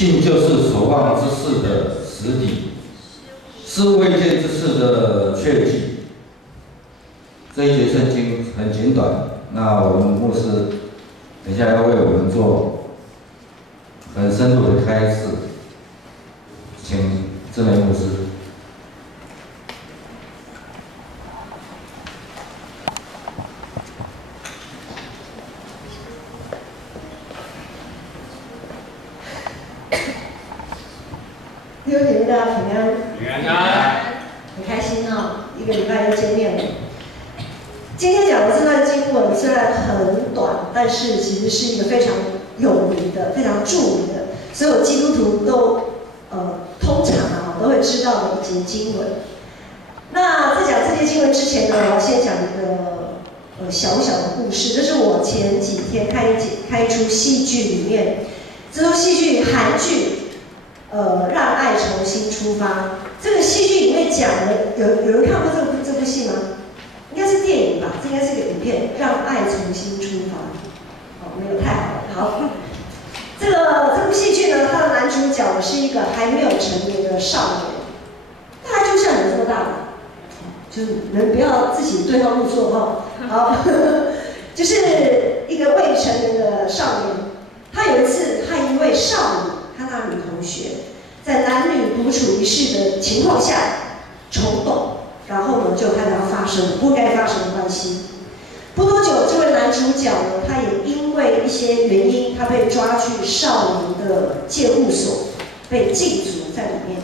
信就是所望之事的实底，是未见之事的确据。这一节圣经很简短，那我们牧师等一下要为我们做很深入的开示，请志美牧师。弟兄姐妹大家平安，平安，很开心哦，一个礼拜又见面了。今天讲的这段经文虽然很短，但是其实是一个非常有名的、非常著名的，所有基督徒都通常都会知道的一节经文。那在讲这节经文之前呢，我要先讲一个小小的故事，这是我前几天开一出戏剧里面，这出戏剧韩剧。让爱重新出发。这个戏剧里面讲的，有人看过这部戏吗？应该是电影吧，这应该是个影片，《让爱重新出发》。哦，没有，太好了。好，这部戏剧呢，它的男主角是一个还没有成年的少年，大概就像你这么大吧，就是人不要自己对号入座哈。好，就是一个未成年的少年，他有一次和一位少女。和他女同学在男女独处一室的情况下冲动，然后呢就和他发生不该发生的关系。不多久，这位男主角呢，他也因为一些原因，他被抓去少年的戒护所，被禁足在里面。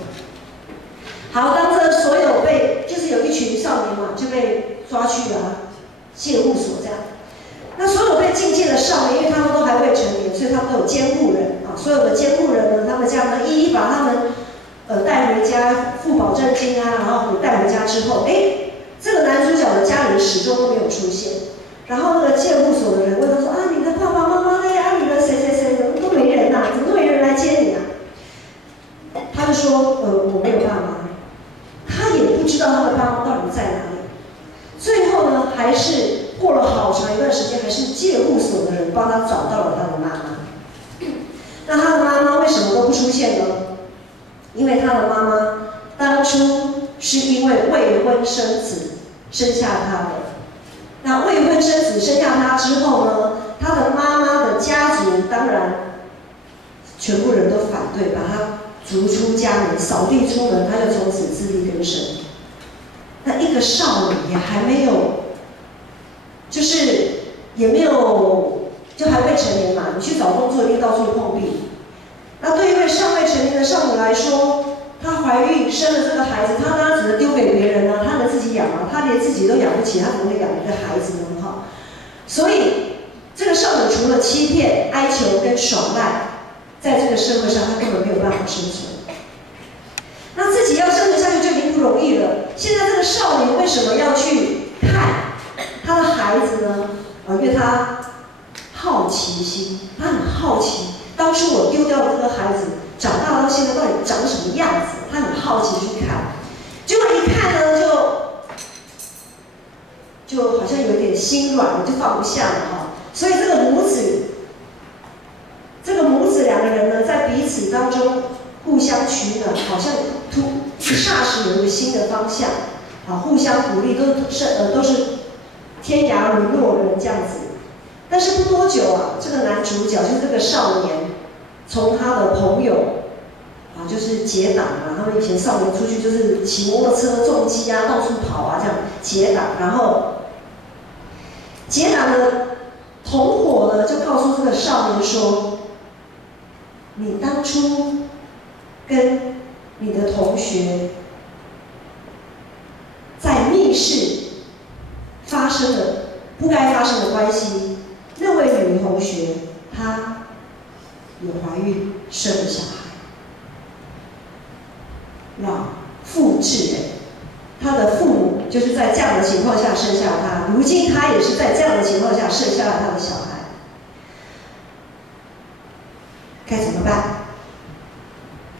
好，当这所有就是有一群少年嘛，就被抓去了戒护所这样。那所有被禁戒的少年，因为他们都还未成年，所以他们都有监护人啊。所有的监护人呢，他们这样呢，一一把他们带回家，付保证金啊，然后带回家之后，这个男主角的家人始终都没有出现。然后那个戒护所的人问他说：“啊，你的爸爸妈妈呢？啊，你的谁谁谁怎么都没人呐？怎么都没人来接你啊？”他就说：“我没有爸妈。”他也不知道他的爸妈到底在哪里。最后呢，还是。过了好长一段时间，还是戒护所的人帮他找到了他的妈妈。那他的妈妈为什么都不出现呢？因为他的妈妈当初是因为未婚生子生下他的。那未婚生子生下他之后呢，他的妈妈的家族当然全部人都反对，把他逐出家门，扫地出门，他就从此自力更生。那一个少女也还没有。就是也没有，就还未成年嘛，你去找工作一定到处碰壁。那对一位尚未成年的少女来说，她怀孕生了这个孩子，她当然只能丢给别人啊，她能自己养吗？她连自己都养不起，她怎么会养一个孩子呢？哈，所以这个少女除了欺骗、哀求跟耍赖，在这个社会上她根本没有办法生存。那自己要生存下去就已经不容易了，现在这个少女为什么要去看？他的孩子呢？因为他好奇心，他很好奇。当初我丢掉了这个孩子，长大到现在到底长什么样子？他很好奇去看。结果一看呢，就好像有点心软了，就放不下了哈。所以这个母子两个人呢，在彼此当中互相取暖，好像霎时有一个新的方向，啊，互相鼓励，都是。天涯沦落人这样子，但是不多久啊，这个男主角就是这个少年，从他的朋友啊，就是结党啊，他们以前少年出去就是骑摩托车、重机啊，到处跑啊，这样结党，然后结党的同伙呢，就告诉这个少年说：“你当初跟你的同学在密室。”发生了不该发生的关系，那位女同学她有怀孕，生了小孩，那复制她的父母就是在这样的情况下生下她，如今她也是在这样的情况下生下了她的小孩，该怎么办？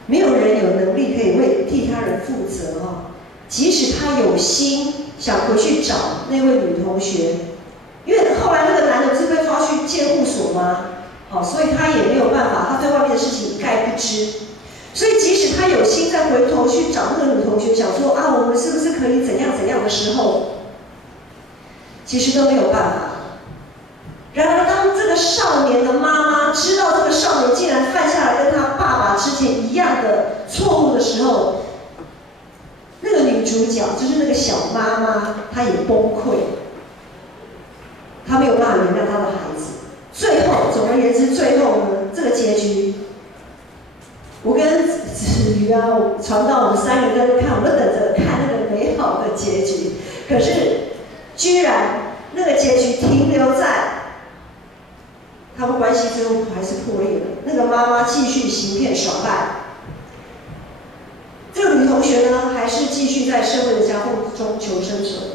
没有人有能力可以替他人负责哦，即使他有心。想回去找那位女同学，因为后来那个男的不是被抓去戒护所吗？好，所以他也没有办法，他对外面的事情一概不知。所以即使他有心再回头去找那个女同学，想说啊，我们是不是可以怎样怎样的时候，其实都没有办法。然而，当这个少年的妈妈知道这个少年竟然犯下了跟他爸爸之前一样的错误的时候，那个女主角就是那个小妈妈，她也崩溃，她没有办法原谅她的孩子。最后，总而言之，最后呢，这个结局，我跟子瑜啊，传道我们3个人在那看，我们等着看那个美好的结局。可是，居然那个结局停留在他们关系最后还是破裂了。那个妈妈继续行骗耍赖，这个女同学呢，还是继续在社会的夹缝中求生存。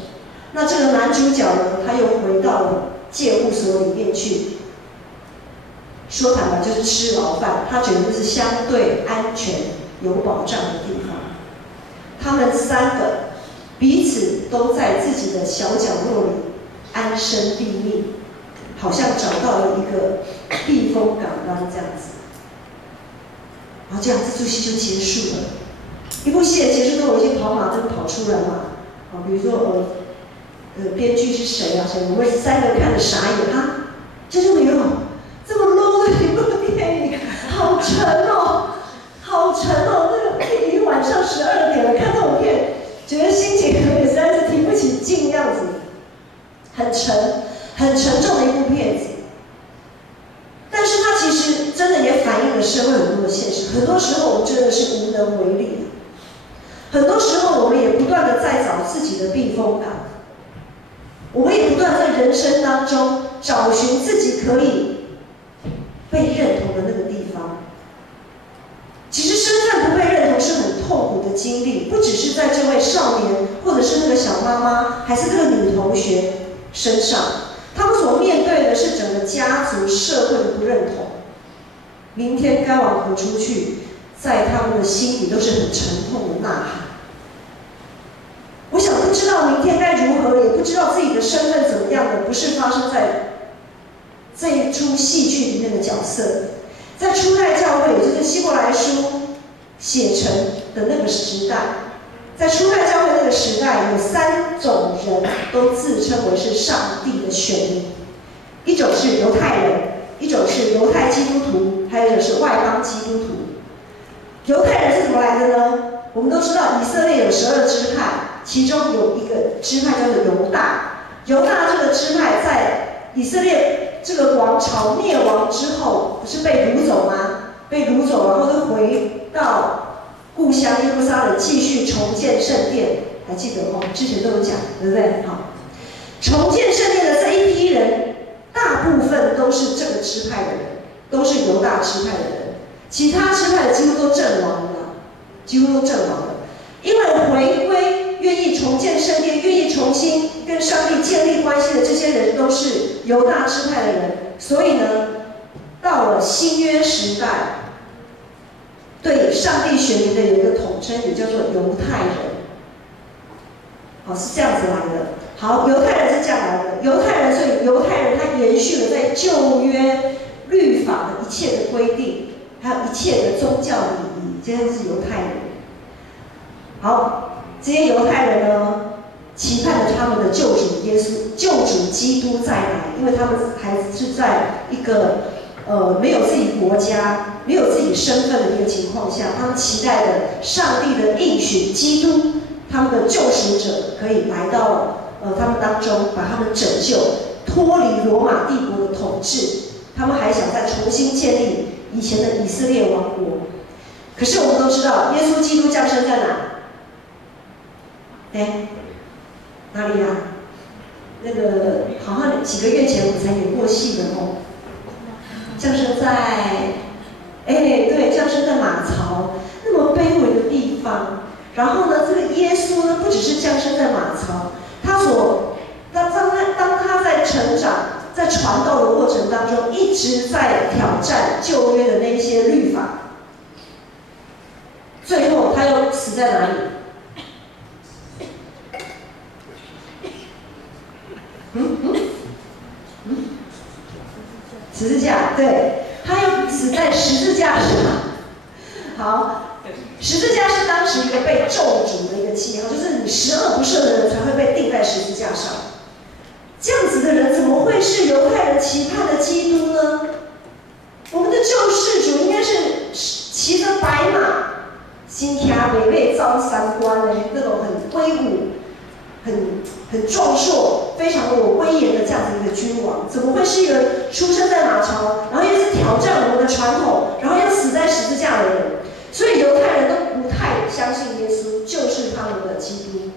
那这个男主角呢，他又回到了戒护所里面去。说坦白就是吃牢饭，他觉得这是相对安全、有保障的地方。他们3个彼此都在自己的小角落里安身立命，好像找到了一个避风港湾这样子。然后这样这出戏就结束了。一部戏的结束都有一些跑马灯跑出来嘛，比如说编剧是谁啊？谁？我们3个看着傻眼啊，这就没有。这么 low 的一部电影，好沉哦，好沉哦！那个已经晚上12点了，看这种片，觉得心情也实在是提不起劲样子，很沉重的一部片子。但是它其实真的也反映了社会很多的现实，很多时候我们真的是无能为力的，很多时候我们也不断的在找自己的避风港，我们也不断在人生当中找寻自己可以被认同的那个地方。其实身份不被认同是很痛苦的经历，不只是在这位少年，或者是那个小妈妈，还是这个女同学身上。他们所面对的是整个家族、社会的不认同。明天该往何处去，在他们的心里都是很沉痛的呐喊。我想不知道明天该如何，也不知道自己的身份怎么样的，不是发生在这一出戏剧里面的角色，在初代教会，也就是希伯来书写成的那个时代，在初代教会那个时代，有3种人都自称为是上帝的选民，一种是犹太人，一种是犹太基督徒，还有一种是外邦基督徒。犹太人是怎么来的呢？我们都知道以色列有12支派，其中有一个支派叫做犹大。犹大这个支派在以色列这个王朝灭亡之后，不是被掳走吗？被掳走，然后就回到故乡耶路撒冷，继续重建圣殿。还记得之前都有讲，对不对？好，重建圣殿的这一批人，大部分都是这个支派的人，都是犹大支派的人。其他支派的几乎都阵亡了，几乎都阵亡了。因为回归、愿意重建圣殿、愿意重新跟上帝建立关系的这些人，都是犹大支派的人。所以呢，到了新约时代，对上帝选民的有一个统称，也叫做犹太人。好，是这样子来的。好，犹太人是这样来的。犹太人，所以犹太人他延续了在旧约律法的一切的规定，还有一切的宗教礼仪，这些是犹太人。好，这些犹太人呢，期盼着他们的救主耶稣、救主基督再来，因为他们还是在一个没有自己国家、没有自己身份的一个情况下，他们期待着上帝的应许基督，他们的救赎者可以来到他们当中，把他们拯救，脱离罗马帝国的统治。他们还想再重新建立以前的以色列王国。可是我们都知道，耶稣基督降生在哪？哪里啊？那个好像几个月前我们才演过戏的哦。降生在，对，降生在马槽，那么卑微的地方。然后呢，这个耶稣呢，不只是降生在马槽，当他在成长、在传道的过程当中，一直在挑战旧约的那些律法。最后，他又死在哪里？十字架，对，他又死在十字架上。好，十字架是当时一个被咒诅的一个记号，就是你十恶不赦的人才会被钉在十字架上。这样子的人怎么会是犹太人期盼的基督呢？我们的救世主应该是骑着白马，心跳美美造三关的那种很威武、很壮硕、非常有威严的这样子一个君王，怎么会是一个出生在马槽，然后又是挑战我们的传统，然后又死在十字架的人？所以犹太人都不太相信耶稣就是他们的基督，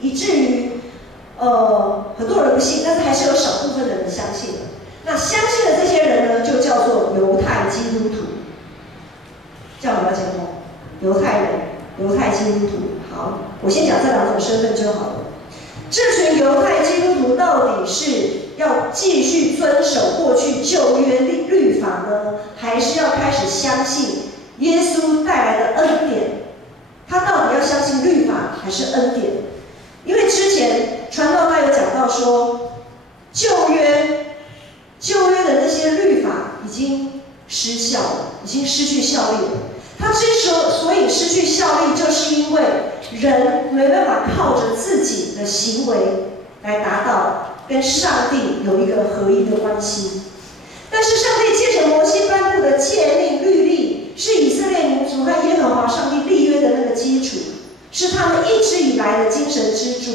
以至于很多人不信，但是还是有少部分的人相信了。那相信的这些人呢，就叫做犹太基督徒。这样了解吗？犹太人、犹太基督徒。好，我先讲这两种身份就好了。这群犹太基督徒到底是要继续遵守过去旧约律法呢，还是要开始相信耶稣带来的恩典？他到底要相信律法还是恩典？因为之前传道他有讲到说，旧约的那些律法已经失效了，已经失去效力了。它之所以失去效力，就是因为人没办法靠着自己的行为来达到跟上帝有一个合一的关系。但是上帝借着摩西颁布的诫命律例，是以色列民族和耶和华上帝立约的那个基础，是他们一直以来的精神支柱。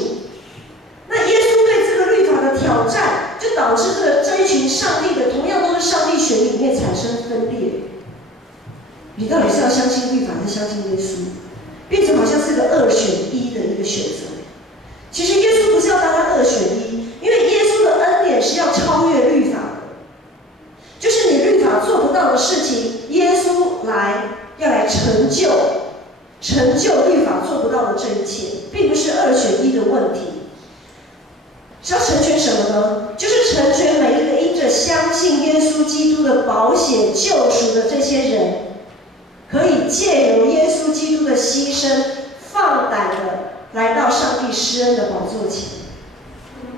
那耶稣对这个律法的挑战，就导致这一群上帝的同样都是上帝选里面产生分裂。你到底是要相信律法，还是相信耶稣？变成好像是个2选1的一个选择。其实耶稣不是要当他2选1，因为耶稣的恩典是要超越律法的，就是你律法做不到的事情，耶稣要来成就律法做不到的这一切，并不是2选1的问题。是要成全什么呢？就是成全每一个因着相信耶稣基督的宝血救赎的这些人，可以借由耶稣基督的牺牲，放胆的来到上帝施恩的宝座前，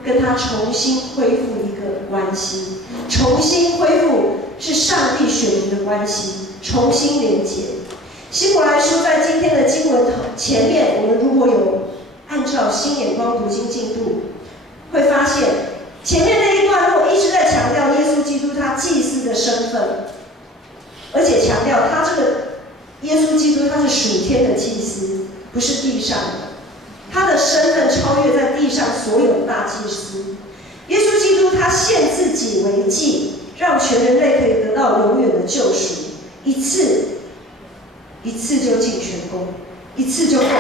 跟他重新恢复一个关系，重新恢复是上帝选民的关系，重新连结。希伯来书在今天的经文前面，我们如果有按照新眼光读经进度，会发现前面那一段落一直在强调耶稣基督他祭司的身份，而且强调他这个耶稣基督他是属天的祭司，不是地上的，他的身份超越在地上所有的大祭司。耶稣基督他献自己为祭，让全人类可以得到永远的救赎，一次就尽全功，一次就够了，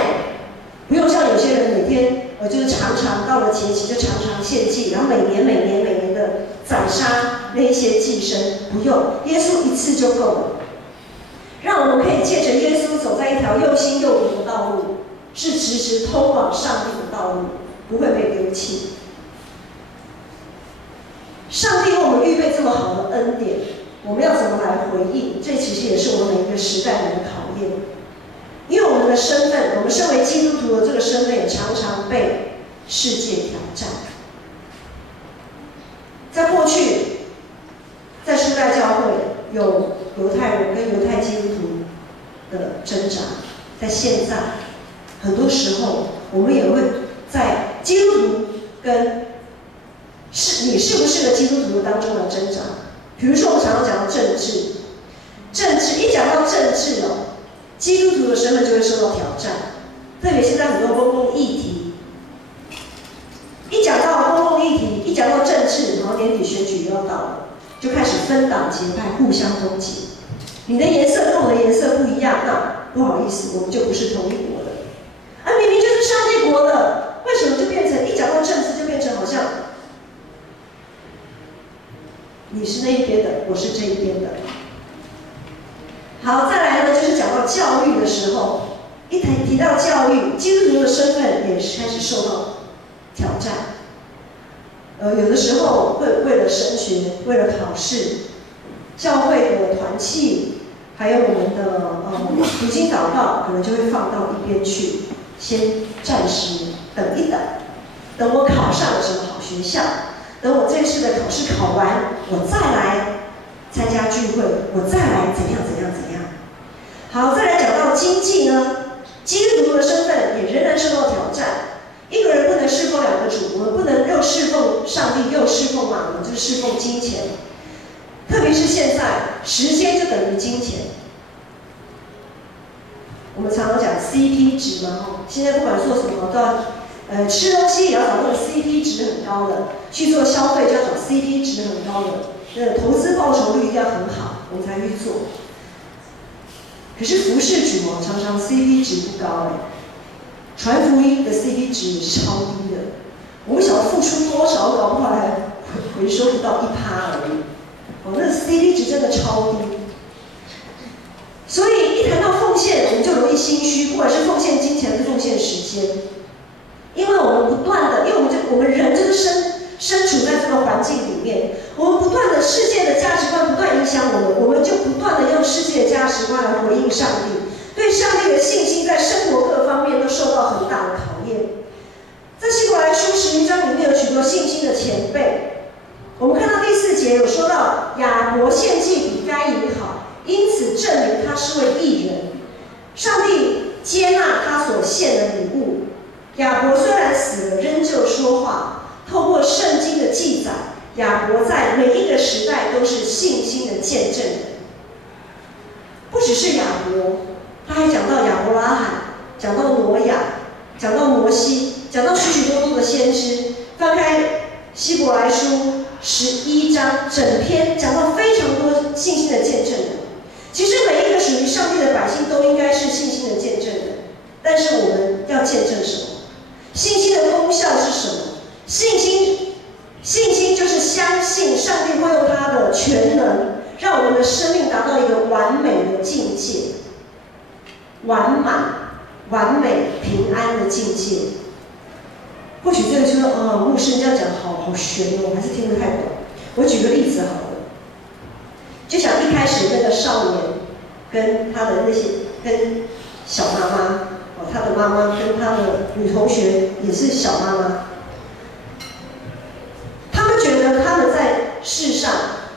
不用像有些人每天就是常常到了节期就常常献祭，然后每年的宰杀那一些祭牲，不用，耶稣一次就够了，让我们可以借着耶稣走在一条又新又平的道路，是直直通往上帝的道路，不会被丢弃。上帝为我们预备这么好的恩典，我们要怎么来回应？这其实也是我们每一个时代人的考验。因为我们的身份，我们身为基督徒的这个身份，也常常被世界挑战。在过去，在初代教会有犹太人跟犹太基督徒的挣扎，在现在，很多时候我们也会在基督徒跟你是不是个基督徒当中的挣扎。比如说，我们常常讲到政治一讲到政治基督徒的身份就会受到挑战，特别现在很多公共议题，一讲到公共议题，一讲到政治，然后年底选举又要到了，就开始分党结派，互相攻击。你的颜色跟我的颜色不一样，那不好意思，我们就不是同一国的。明明就是上帝国的，为什么就变成一讲到政治就变成好像你是那一边的，我是这一边的？好，再来呢，就是讲到教育的时候，一提到教育，基督徒的身份也是开始受到挑战。有的时候会为了升学，为了考试，教会的团契，还有我们的读经祷告，可能就会放到一边去，先暂时等一等，等我考上了什么好学校，等我这次的考试考完，我再来参加聚会，我再来怎样。好，再际呢，基督徒的身份也仍然受到挑战。一个人不能侍奉两个主，我们不能又侍奉上帝又侍奉马门，就是侍奉金钱。特别是现在，时间就等于金钱。我们常常讲 CP 值嘛，现在不管做什么都要，吃东西也要找那个 CP 值很高的，去做消费就要找 CP 值很高的，投资报酬率一定要很好，我们才去做。可是服侍主常常 CP 值不高传福音的 CP 值也是超低的。我们想付出多少，搞不好还回收不到1%而已。那个 CP 值真的超低。所以一谈到奉献，我们就容易心虚，不管是奉献金钱还是奉献时间，因为我们不断的，因为我们人就是身处在这个环境里面，我们不断的世界的价值观不断影响我们，我们就不断的用世界的价值观来回应上帝，对上帝的信心在生活各方面都受到很大的考验。在希伯来书11章里面有许多信心的前辈，我们看到第4节有说到亚伯献祭比该隐好，因此证明他是位义人，上帝接纳他所献的礼物。亚伯虽然死了，仍旧说话。透过圣经的记载，亚伯在每一个时代都是信心的见证人。不只是亚伯，他还讲到亚伯拉罕，讲到挪亚，讲到摩西，讲到许许多多的先知。翻开希伯来书11章，整篇讲到非常多信心的见证人。其实每一个属于上帝的百姓都应该是信心的见证人，但是我们要见证什么？信心的功效是什么？信心就是相信上帝会用他的全能，让我们的生命达到一个完美的境界，完满、完美、平安的境界。或许这个说牧师这样讲好玄哦，我还是听得太懂。我举个例子好了，就想一开始那个少年跟他的那些跟小妈妈他的妈妈跟他的女同学也是小妈妈。他们觉得他们在世上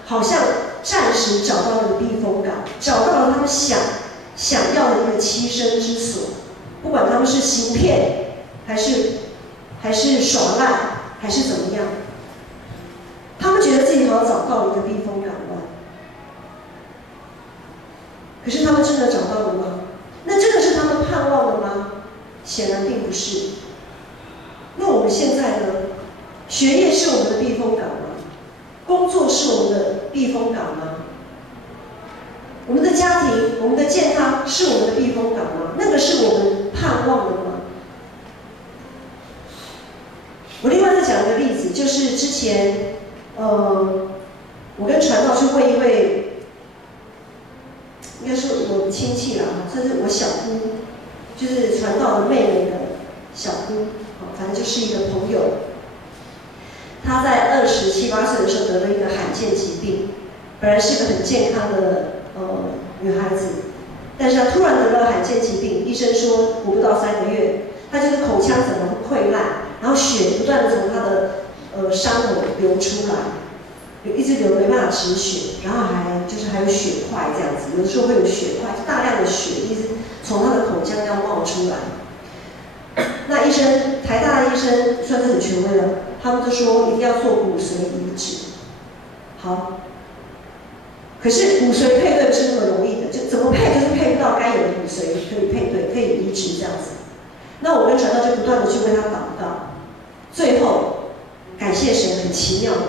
好像暂时找到了一个避风港，找到了他们想要的一个栖身之所。不管他们是行骗，还是耍赖，还是怎么样，他们觉得自己好像找到了一个避风港湾。可是他们真的找到了吗？那真的是他们盼望的吗？显然并不是。那我们现在呢？学业是我们的避风港吗？工作是我们的避风港吗？我们的家庭、我们的健康是我们的避风港吗？那个是我们盼望的吗？我另外再讲一个例子，就是之前，我跟传道去问一位，应该是我的亲戚啦，这是我小姑，就是传道的妹妹的小姑，反正就是一个朋友。她在27、28岁的时候得了一个罕见疾病，本来是一个很健康的女孩子，但是她突然得了罕见疾病，医生说活不到3个月，她就是口腔整个溃烂，然后血不断的从她的伤口流出来，一直流没办法止血，然后还有血块这样子，有的时候会有血块，大量的血一直从她的口腔要冒出来。那医生，台大的医生算是很权威了，他们就说一定要做骨髓移植。好，可是骨髓配对不是那么容易的，就怎么配就是配不到该有的骨髓可以配对，可以移植这样子。那我跟传道就不断的去为他祷告，最后感谢神，很奇妙的，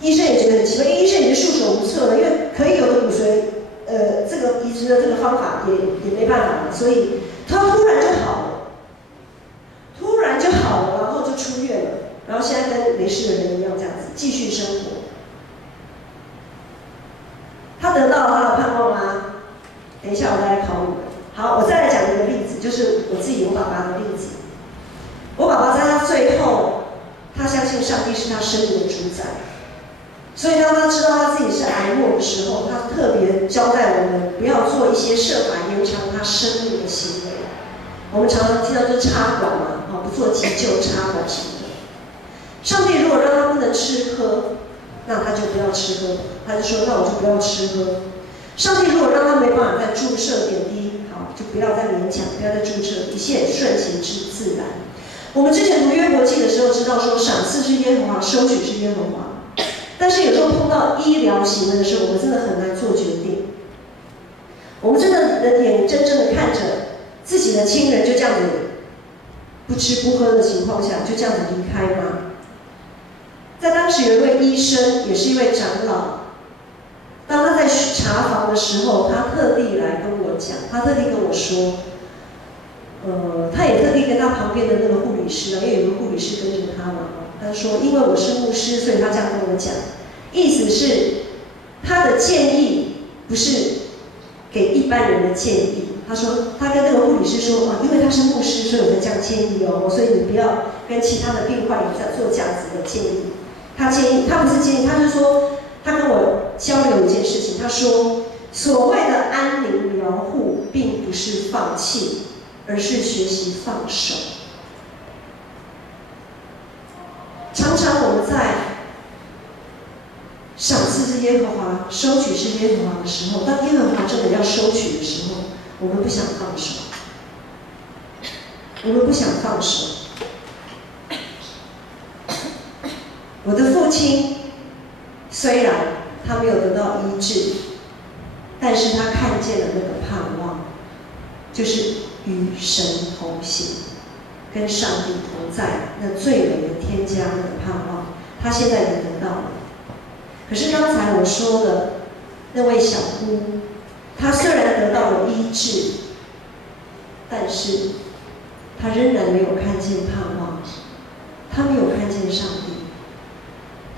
医生也觉得很奇怪，因为医生已经束手无策了，因为可以有的骨髓，这个移植的这个方法也没办法了，所以他突然就好了，然后就出院了，然后现在跟没事的人一样这样子继续生活。他得到了他的盼望吗？等一下我再来考你们。好，我再来讲一个例子，就是我爸爸的例子。我爸爸在他最后，他相信上帝是他生命的主宰，所以当他知道他自己是癌末的时候，他特别交代我们不要做一些设法延长他生命的行为。我们常常听到就是插管嘛，不做急救插管什么的。上帝如果让他不能吃喝，那他就不要吃喝，他就说那我就不要吃喝。上帝如果让他没办办法再注射点滴，好，就不要再勉强，不要再注射，一切顺其自然。我们之前读约伯记的时候，知道说赏赐是耶和华，收取是耶和华。但是有时候碰到医疗行为的时候，我们真的很难做决定。我们真的能眼睁睁的看着自己的亲人就这样子不吃不喝的情况下，就这样子离开吗？在当时有一位医生，也是一位长老，当他在查房的时候，他特地来跟我讲，他特地跟我说，他也特地跟他旁边的那个护理师，因为有个护理师跟着他嘛，他说因为我是牧师，所以他这样跟我讲，意思是他的建议不是给一般人的建议。他说他跟那个护理师说，因为他是牧师，所以我才这样建议哦，所以你不要跟其他的病患也在做这样子的建议。他建议，他不是建议，他是说他跟我交流一件事情，他说所谓的安宁疗护，并不是放弃，而是学习放手。常常我们在赏赐是耶和华，收取是耶和华的时候，当耶和华真的要收取的时候，我们不想放手，我们不想放手。我的父亲虽然他没有得到医治，但是他看见了那个盼望，就是与神同行，跟上帝同在，那最美的天家那个盼望，他现在也得到了。可是刚才我说的那位小姑，她虽然得到了医治，但是她仍然没有看见盼望，她没有看见上帝，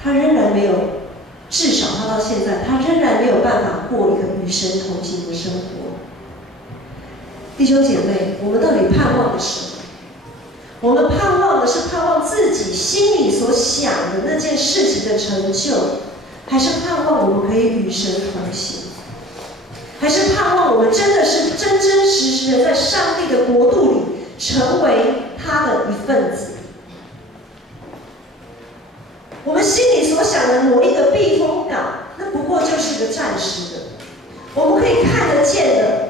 她仍然没有，至少她到现在，她仍然没有办法过一个与神同行的生活。弟兄姐妹，我们到底盼望的什么？我们盼望的是盼望自己心里所想的那件事情的成就，还是盼望我们可以与神同行？还是盼望我们真的是真真实实的在上帝的国度里成为他的一份子？我们心里所想的某一个避风港，那不过就是一个暂时的，我们可以看得见的、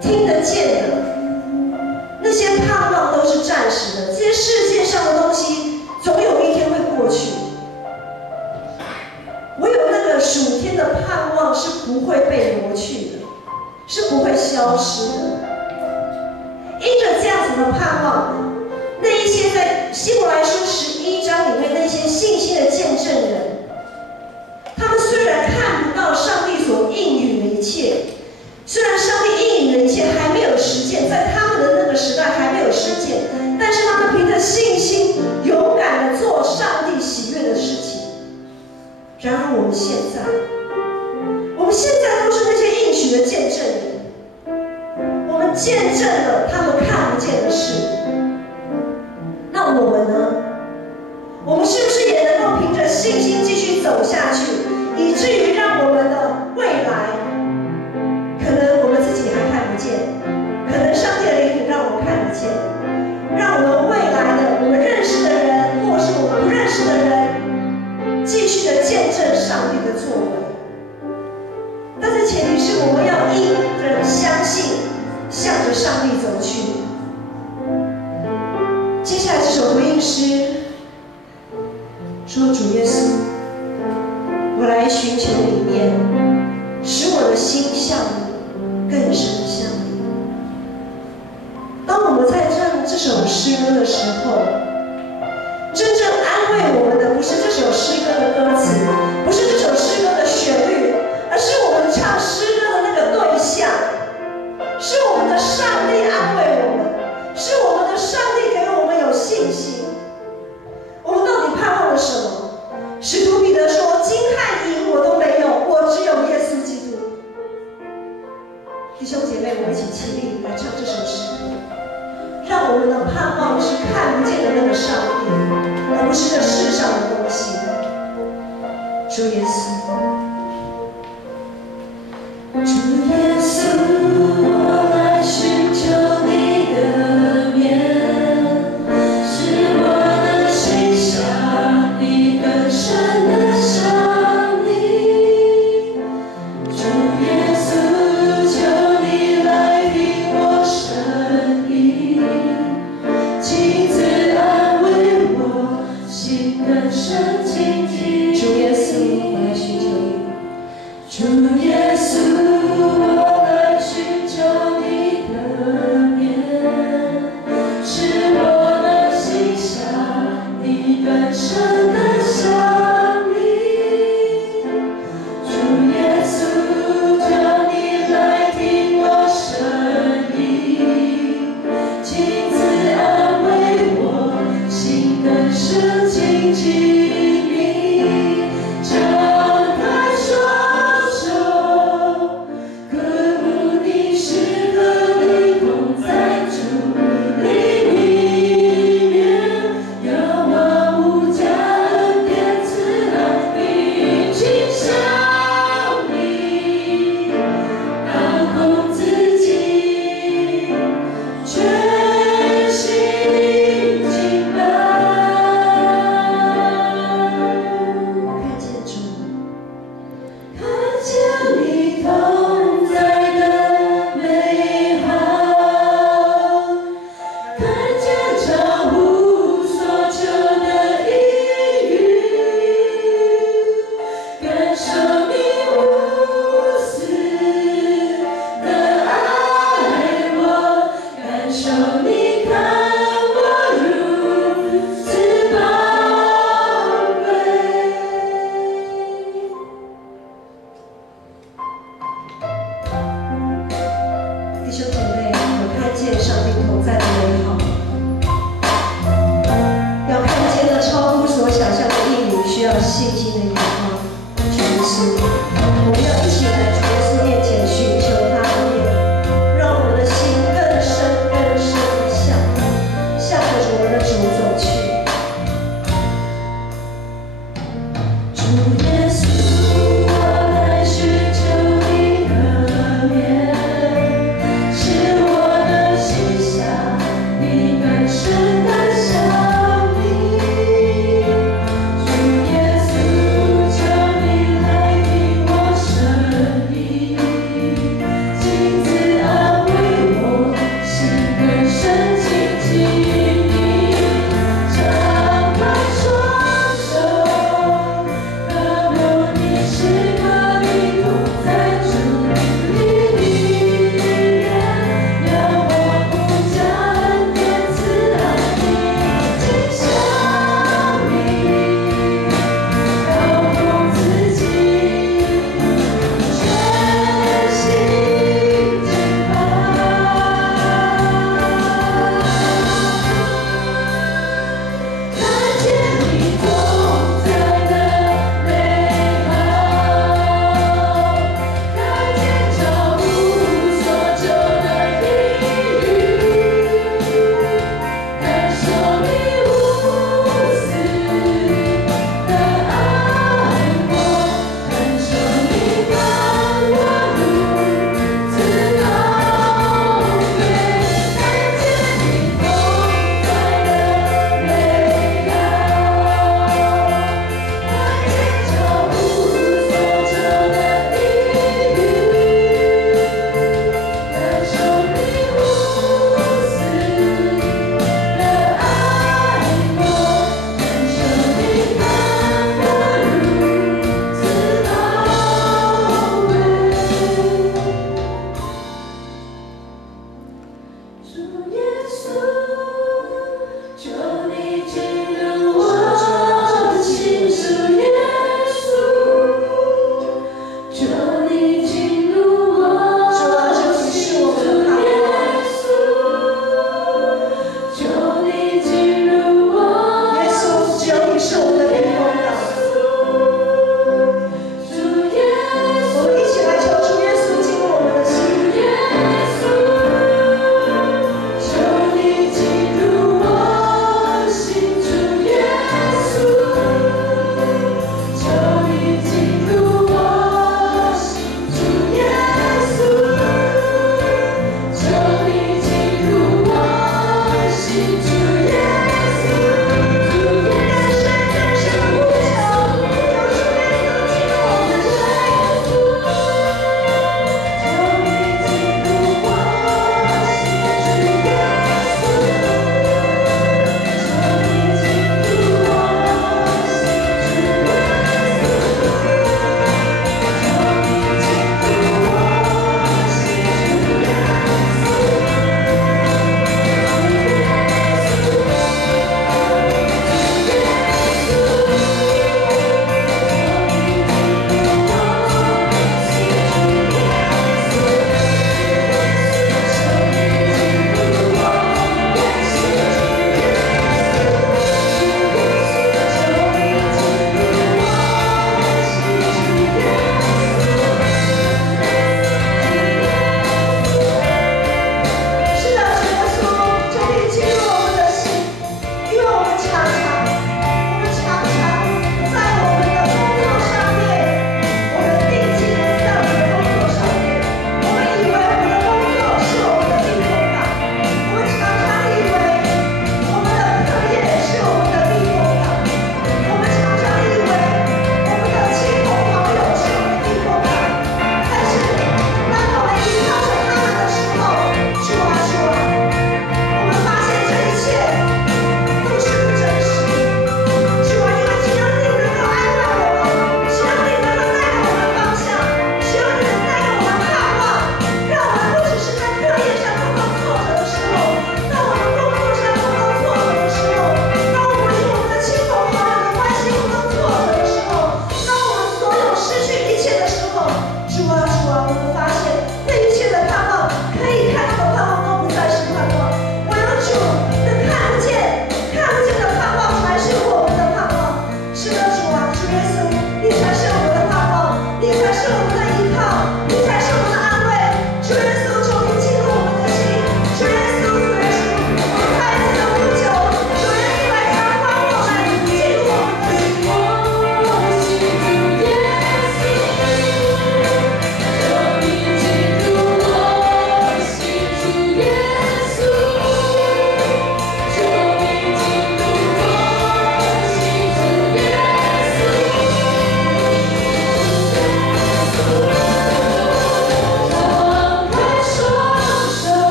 听得见的，那些盼望都是暂时的。这些世界上的东西，总有一天会过去。唯有那个属天的盼望是不会被挪去的，是不会消失的。因着这样子的盼望，那一些在希伯来书11章里面那些信心的见证人，他们虽然看不到上帝所应允的一切，虽然上帝应允的一切还没有实践，在他们的那个时代还没有实践，但是他们凭着信心勇敢地做上帝喜悦的事情。然而我们现在都是那些应许的见证人，我们见证了他们看不见的事。那我们呢？我们是不是也能够凭着信心继续走下去，以至于让我们的未来，可能我们自己还看不见，可能上帝的灵让我们看得见，让我们未来的我们认识的人，或是我们不认识的人，继续的见证上帝的作为。但是前提是我们要因着相信，向着上帝走去。接下来这首回应诗说：“主耶稣，我来寻求你面，使我的心向你更深向你。”当我们在唱这首诗歌的时候，真正安慰我们的不是这首诗歌的歌词，不是这首诗歌的旋律，而是我们唱诗歌的那个对象，是我们的上帝安慰我们，是我们的上帝给我们有信心。我们到底盼望了什么？使徒彼得说：“金和银我都没有，我只有耶稣基督。”弟兄姐妹，我们一起起立来唱这首诗歌，让我们的盼望是看不见的那个上帝，而不是这世上的东西。主耶稣，主耶稣，我来寻求你的面，使我的心向你更深的向你。主耶稣，求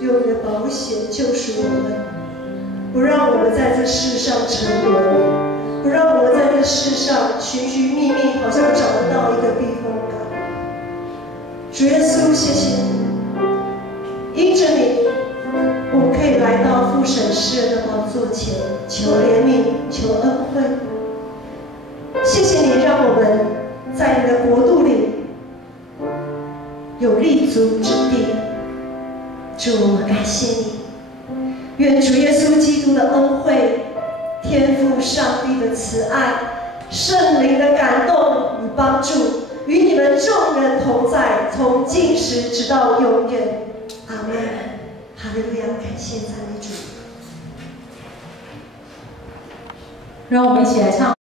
用你的宝血救赎我们，不让我们在这世上沉沦，不让我们在这世上寻寻觅觅，好像找不到一个避风港。主耶稣，谢谢你，因着你，我们可以来到父神施恩的宝座前，求怜悯，求恩惠。谢谢你，让我们在你的国度里有立足之地。主，我们感谢你。愿主耶稣基督的恩惠、天父上帝的慈爱、圣灵的感动与帮助，与你们众人同在，从今时直到永远。阿门。哈利路亚！感谢赞美主。让我们一起来唱。